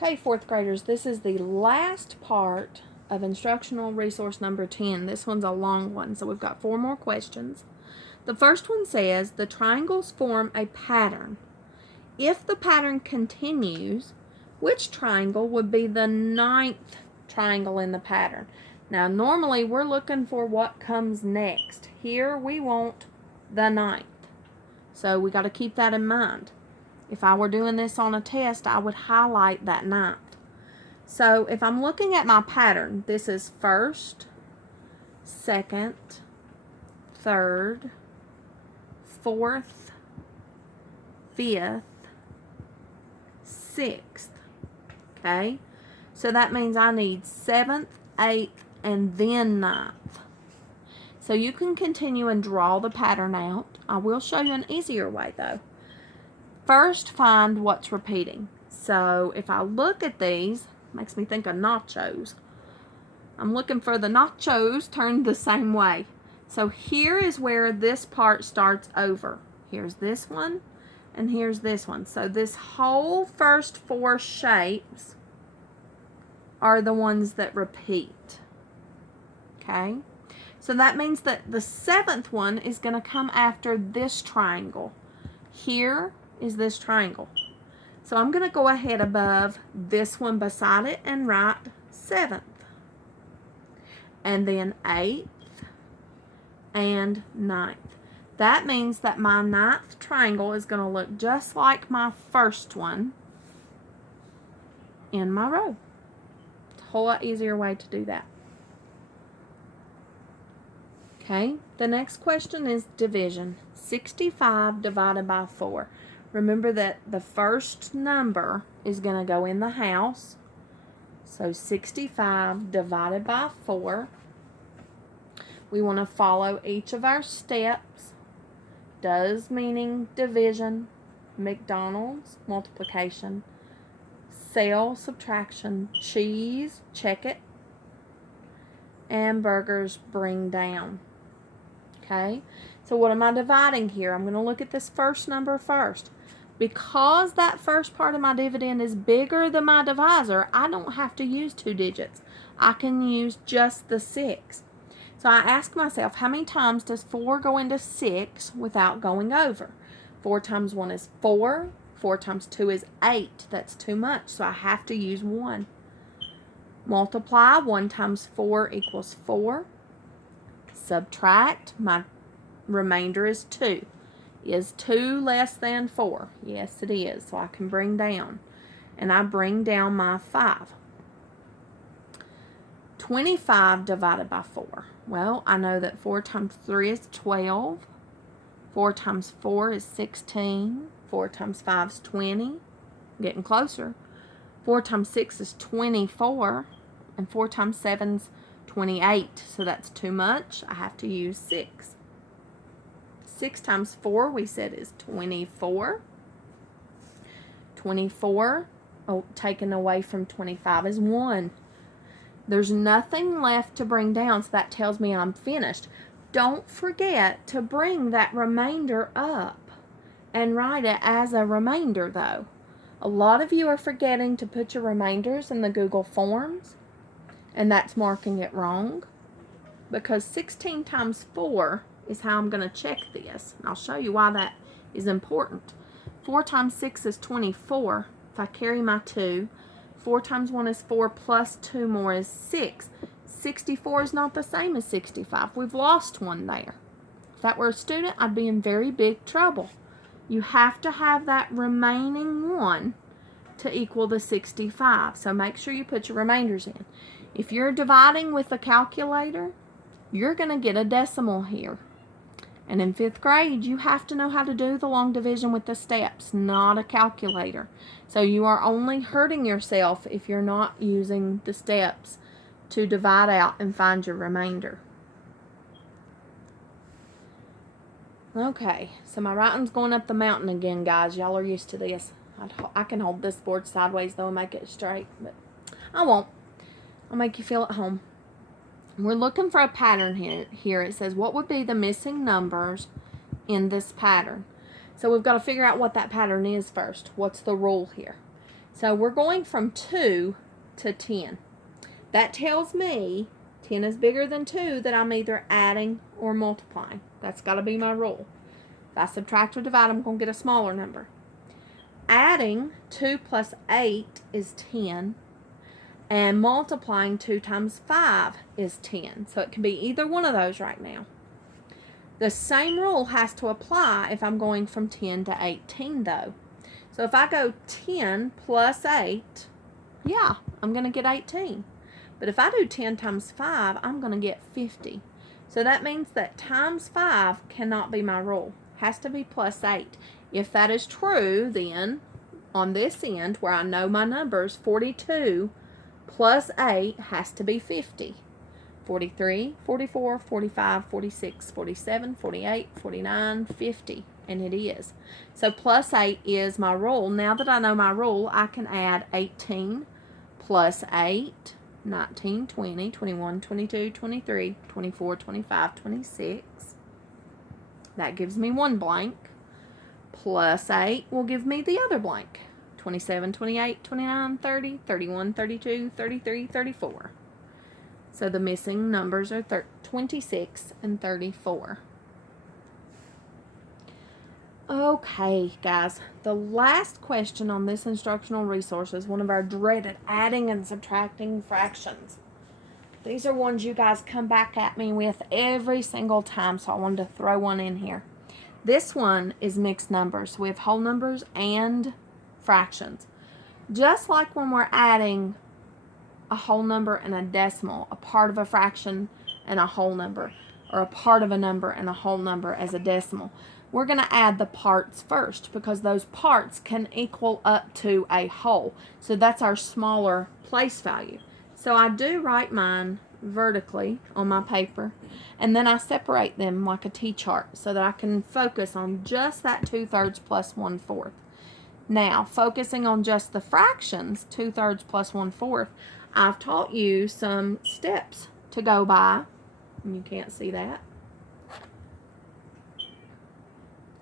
Okay, fourth graders, this is the last part of instructional resource number 10. This one's a long one, so we've got 4 more questions. The first one says, the triangles form a pattern. If the pattern continues, which triangle would be the 9th triangle in the pattern? Now, normally we're looking for what comes next. Here we want the 9th. So we got to keep that in mind. If I were doing this on a test, I would highlight that 9th. So if I'm looking at my pattern, this is 1st, 2nd, 3rd, 4th, 5th, 6th. Okay? So that means I need 7th, 8th, and then 9th. So you can continue and draw the pattern out. I will show you an easier way though. First, find what's repeating. So if I look at these, makes me think of nachos. I'm looking for the nachos turned the same way. So here is where this part starts over. Here's this one, and here's this one. So this whole first 4 shapes are the ones that repeat. Okay? So that means that the 7th one is going to come after this triangle. Here is this triangle. So I'm going to go ahead above this one beside it and write 7th. And then 8th and 9th. That means that my 9th triangle is going to look just like my first one in my row. It's a whole lot easier way to do that. Okay, the next question is division. 65 divided by 4. Remember that the first number is going to go in the house. So 65 divided by 4. We want to follow each of our steps. Does meaning division, McDonald's multiplication, sale subtraction, cheese check it, and burgers bring down. Okay, so what am I dividing here? I'm going to look at this first number first. Because that first part of my dividend is bigger than my divisor, I don't have to use 2 digits. I can use just the 6. So I ask myself, how many times does 4 go into 6 without going over? 4 times 1 is 4. 4 times 2 is 8. That's too much, so I have to use 1. Multiply. 1 times 4 equals 4. Subtract. My remainder is 2. Is 2 less than 4? Yes, it is. So I can bring down. And I bring down my 5. 25 divided by 4. Well, I know that 4 times 3 is 12. 4 times 4 is 16. 4 times 5 is 20. Getting closer. 4 times 6 is 24. And 4 times 7 is 28. So that's too much. I have to use 6. 6 times 4 we said is 24. 24, taken away from 25 is 1. There's nothing left to bring down, so that tells me I'm finished. Don't forget to bring that remainder up and write it as a remainder though. A lot of you are forgetting to put your remainders in the Google Forms, and that's marking it wrong, because 16 times 4 is how I'm going to check this. And I'll show you why that is important. 4 times 6 is 24. If I carry my 2, 4 times 1 is 4 plus 2 more is 6. 64 is not the same as 65. We've lost 1 there. If that were a student, I'd be in very big trouble. You have to have that remaining 1 to equal the 65. So make sure you put your remainders in. If you're dividing with a calculator, you're going to get a decimal here. And in 5th grade, you have to know how to do the long division with the steps, not a calculator. So you are only hurting yourself if you're not using the steps to divide out and find your remainder. Okay, so my writing's going up the mountain again, guys. Y'all are used to this. I can hold this board sideways, though, and make it straight, but I won't. I'll make you feel at home. We're looking for a pattern here. It says, what would be the missing numbers in this pattern? So we've got to figure out what that pattern is first. What's the rule here? So we're going from 2 to 10. That tells me 10 is bigger than 2, that I'm either adding or multiplying. That's got to be my rule. If I subtract or divide, I'm going to get a smaller number. Adding 2 plus 8 is 10. And multiplying 2 times 5 is 10. So it can be either one of those right now. The same rule has to apply if I'm going from 10 to 18 though. So if I go 10 plus 8, yeah, I'm going to get 18. But if I do 10 times 5, I'm going to get 50. So that means that times 5 cannot be my rule. It has to be plus 8. If that is true, then on this end where I know my numbers, 42 plus 8 has to be 50. 43, 44, 45, 46, 47, 48, 49, 50. And it is. So plus 8 is my rule. Now that I know my rule, I can add 18 plus 8, 19, 20, 21, 22, 23, 24, 25, 26. That gives me one blank. Plus 8 will give me the other blank. 27, 28, 29, 30, 31, 32, 33, 34. So the missing numbers are 26 and 34. Okay, guys, the last question on this instructional resource is one of our dreaded adding and subtracting fractions. These are ones you guys come back at me with every single time, so I wanted to throw one in here. This one is mixed numbers. We have whole numbers and fractions. Just like when we're adding a whole number and a decimal, a part of a fraction and a whole number, or a part of a number and a whole number as a decimal, we're going to add the parts first because those parts can equal up to a whole. So that's our smaller place value. So I do write mine vertically on my paper, and then I separate them like a T-chart so that I can focus on just that 2/3 plus 1/4. Now, focusing on just the fractions, 2/3 plus 1/4, I've taught you some steps to go by, and you can't see that,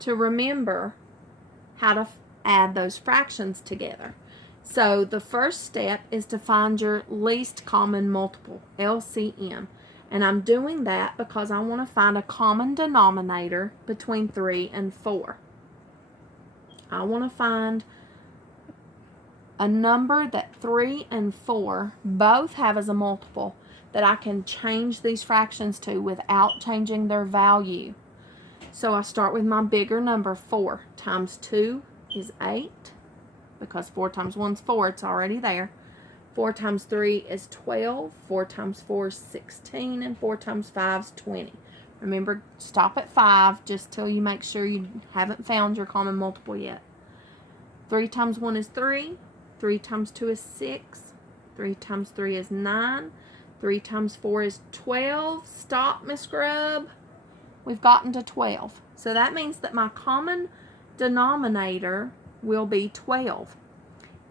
to remember how to add those fractions together. So the first step is to find your least common multiple, LCM. And I'm doing that because I want to find a common denominator between 3 and 4. I want to find a number that 3 and 4 both have as a multiple that I can change these fractions to without changing their value. So I start with my bigger number, 4 times 2 is 8. Because 4 times 1 is 4, it's already there. 4 times 3 is 12. 4 times 4 is 16. And 4 times 5 is 20. Remember, stop at 5 just till you make sure you haven't found your common multiple yet. 3 times 1 is 3. 3 times 2 is 6. 3 times 3 is 9. 3 times 4 is 12. Stop, Miss Grubb. We've gotten to 12. So that means that my common denominator will be 12.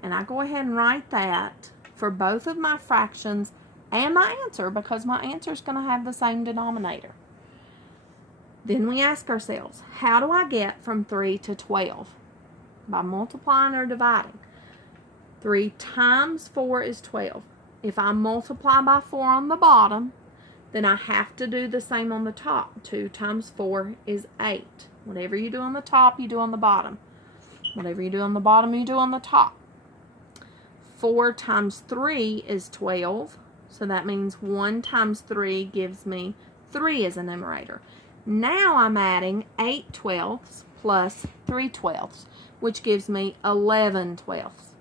And I go ahead and write that for both of my fractions and my answer because my answer is going to have the same denominator. Then we ask ourselves, how do I get from 3 to 12? By multiplying or dividing. 3 times 4 is 12. If I multiply by 4 on the bottom, then I have to do the same on the top. 2 times 4 is 8. Whatever you do on the top, you do on the bottom. Whatever you do on the bottom, you do on the top. 4 times 3 is 12. So that means 1 times 3 gives me 3 as a numerator. Now I'm adding 8 twelfths plus 3 twelfths, which gives me 11 twelfths.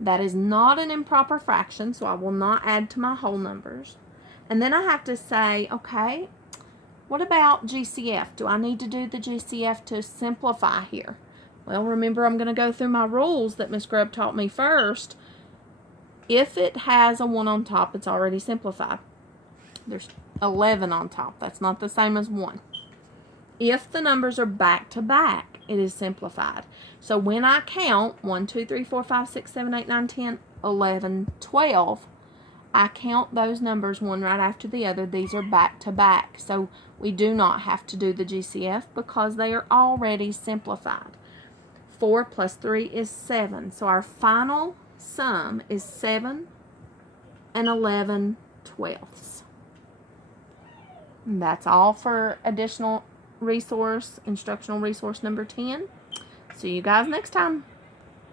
That is not an improper fraction, so I will not add to my whole numbers. And then I have to say, okay, what about GCF? Do I need to do the GCF to simplify here? Well, remember, I'm going to go through my rules that Miss Grubb taught me first. If it has a 1 on top, it's already simplified. There's 11 on top. That's not the same as 1. If the numbers are back to back, it is simplified. So when I count 1, 2, 3, 4, 5, 6, 7, 8, 9, 10, 11, 12, I count those numbers one right after the other. These are back to back. So we do not have to do the GCF because they are already simplified. 4 plus 3 is 7. So our final sum is 7 and 11/12. And that's all for additional resource, instructional resource number 10. See you guys next time.